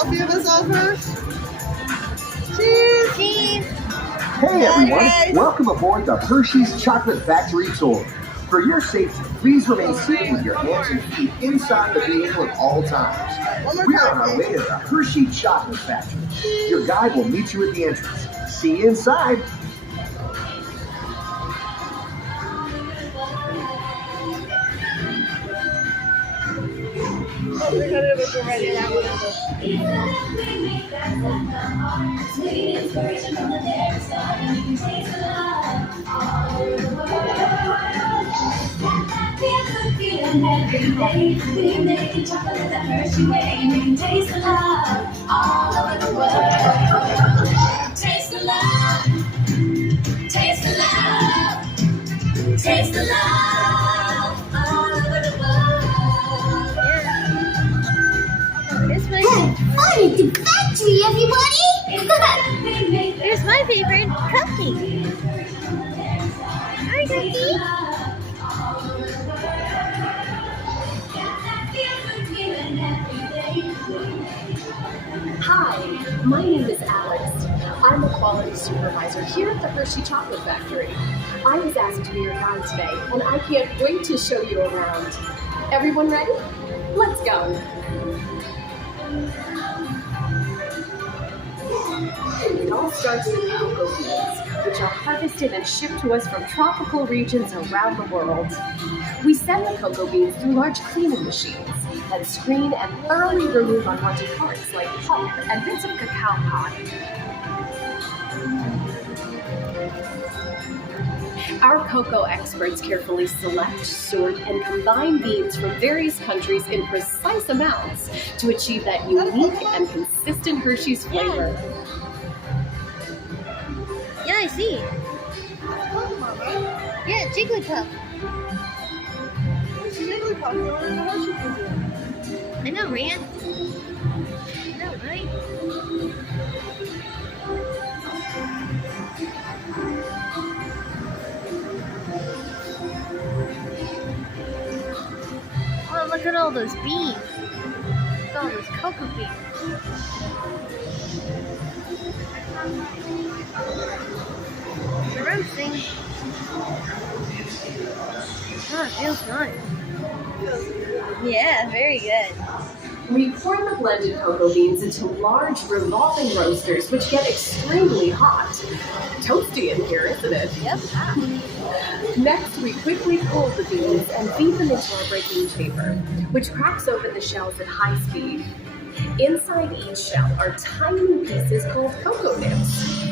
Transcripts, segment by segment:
all three of us all first? Cheese! Cheese! Hey everyone, Okay. welcome aboard the Hershey's Chocolate Factory Tour. For your safety, please remain seated with your hands and feet inside the vehicle at all times. One more We are time, on our please. way to the Hershey Chocolate Factory. Your guide will meet you at the entrance. See you inside. Oh, we're gonna be ready that one. Every day, we make chocolate that Hershey way. You can taste the love all over the world. Taste the love, taste the love, taste the love all over the world. Here's my Hey, I'm at the factory, everybody! Here's my favorite, Cookie. Hi, Cookie. Hi, my name is Alex. I'm a quality supervisor here at the Hershey Chocolate Factory. I was asked to be your guide today, and I can't wait to show you around. Everyone ready? Let's go. It all starts with cocoa beans, which are harvested and shipped to us from tropical regions around the world. We send the cocoa beans through large cleaning machines that screen and thoroughly remove unwanted parts like pulp and bits of cacao pod. Our cocoa experts carefully select, sort, and combine beans from various countries in precise amounts to achieve that unique and consistent Hershey's flavor. Yeah, I see. Yeah, Jigglypuff. It's Jigglypuff. You want to know how she can do it? I know, Rand. I know, right? Oh, look at all those beans. Look at all those cocoa beans. The roasting. Oh, it feels nice. Yeah, very good. We pour the blended cocoa beans into large revolving roasters, which get extremely hot. Toasty in here, isn't it? Yep. Next, we quickly cool the beans and feed them into our breaking chamber, which cracks open the shells at high speed. Inside each shell are tiny pieces called cocoa nibs.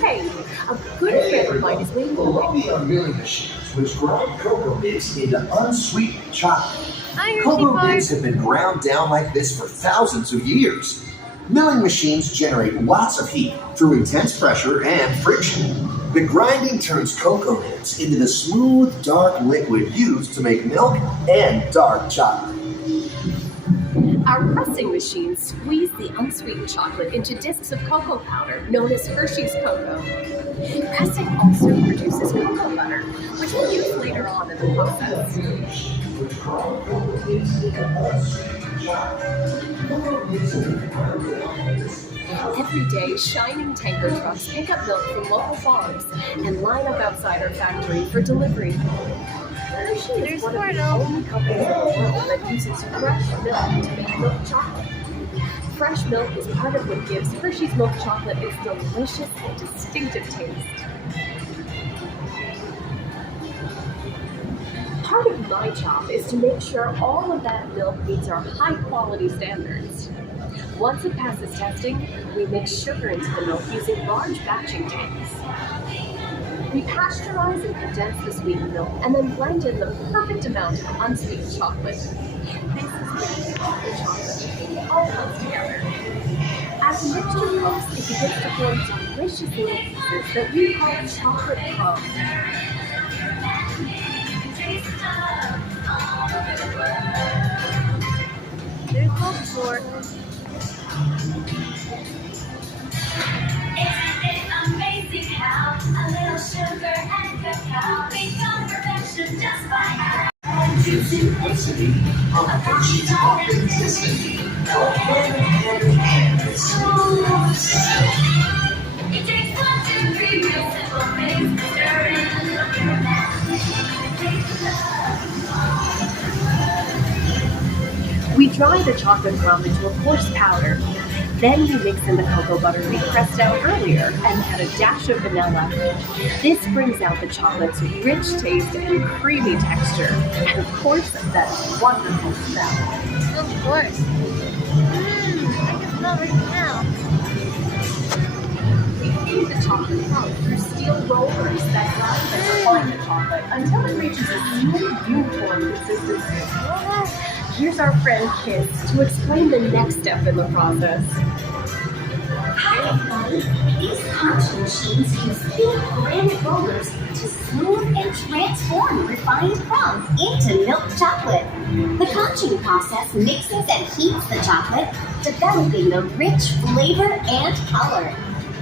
Hey, a good friend of mine is waiting for me. Columbia milling machines, which grind cocoa nibs into unsweetened chocolate. Hi, Hershey Cocoa Park. nibs have been ground down like this for thousands of years. Milling machines generate lots of heat through intense pressure and friction. The grinding turns cocoa nibs into the smooth, dark liquid used to make milk and dark chocolate. Our pressing machines squeeze the unsweetened chocolate into discs of cocoa powder, known as Hershey's cocoa. Pressing also produces cocoa butter, which we'll use later on in the process. Every day, shining tanker trucks pick up milk from local farms and line up outside our factory for delivery. Hershey is one of the only companies in the world that uses fresh milk to make milk chocolate. Fresh milk is part of what gives Hershey's milk chocolate its delicious and distinctive taste. Part of my job is to make sure all of that milk meets our high-quality standards. Once it passes testing, we mix sugar into the milk using large batching tanks. We pasteurize and condense the sweetened milk and then blend in the perfect amount of unsweetened chocolate. This is the chocolate. It all comes together. As the mixture cooks, it begins to form delicious little pieces that we call chocolate crumbs. There's both for. Isn't it amazing how a little sugar and cacao become perfection just by in simplicity of Hershey's authenticity. Go hand in hand with smooth silk. It takes 1, 2, 3 real simple things to stir in a little bit of magic. Taste the love. We dry the chocolate crumb into a coarse powder. Then we mix in the cocoa butter we pressed out earlier and add a dash of vanilla. This brings out the chocolate's rich taste and creamy texture. And of course, that wonderful smell. Of course. I can smell right now. We feed the chocolate crumb through steel rollers that grind and refine the chocolate until it reaches a smooth, uniform consistency. Here's our friend Kiss to explain the next step in the process. Hi, everybody. These punch machines use big granite rollers to smooth and transform refined crumb into milk chocolate. The conching process mixes and heats the chocolate, developing the rich flavor and color.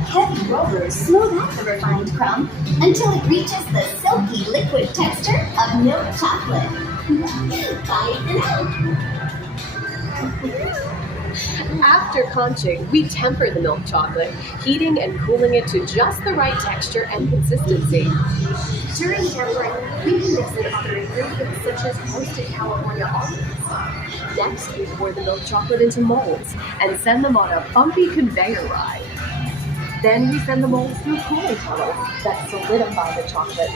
Heavy rollers smooth out the refined crumb until it reaches the silky liquid texture of milk chocolate. Bye for now. After conching, we temper the milk chocolate, heating and cooling it to just the right texture and consistency. During tempering, we can mix in other ingredients such as roasted California almonds. Next, we pour the milk chocolate into molds and send them on a bumpy conveyor ride. Then we send the molds through cooling tunnels that solidify the chocolate.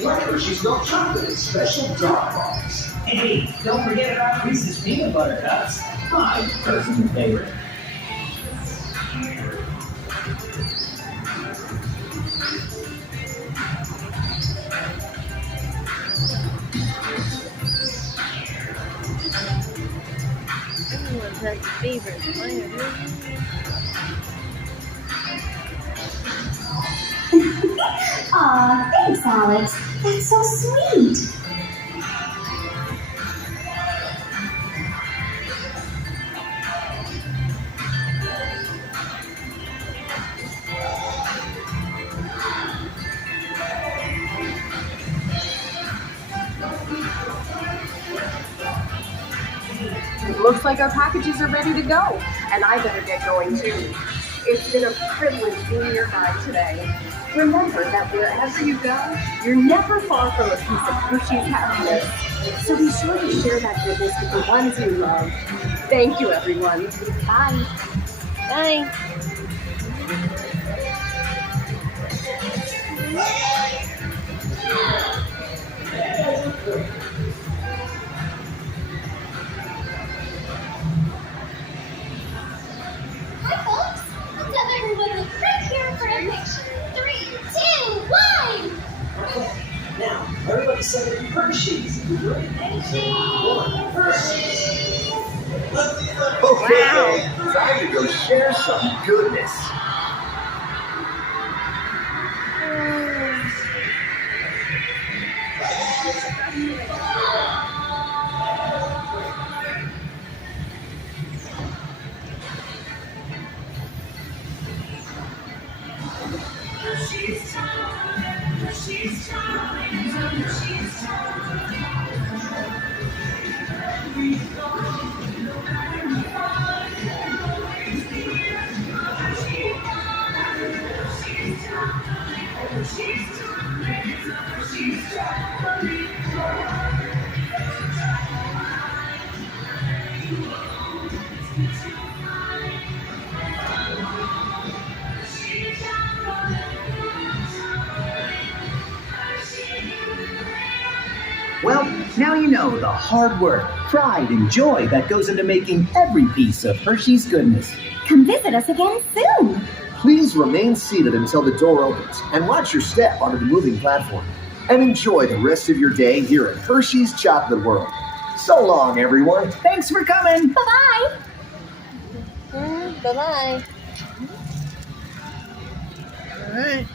Like Hershey's milk chocolate in special dark bars. Hey, don't forget about Reese's peanut butter cups. My personal favorite. Everyone's has a favorite flavor. Aw, thanks, Alex. That's so sweet. Looks like our packages are ready to go, and I better get going too. It's been a privilege being your guide today. Remember that wherever you go, you're never far from a piece of Hershey's happiness. So be sure to share that goodness with the ones you love. Thank you, everyone. Bye. Bye. Hi, folks. Let's have everyone look right here for a picture. 3, 2, 1. Okay, now everybody say Hershey's. Hershey's. Okay, time to go share some goodness. Well, now you know the hard work, pride, and joy that goes into making every piece of Hershey's goodness. Come visit us again soon. Please remain seated until the door opens and watch your step onto the moving platform. And enjoy the rest of your day here at Hershey's Chocolate World. So long, everyone. Thanks for coming. Bye-bye. Bye-bye. All right.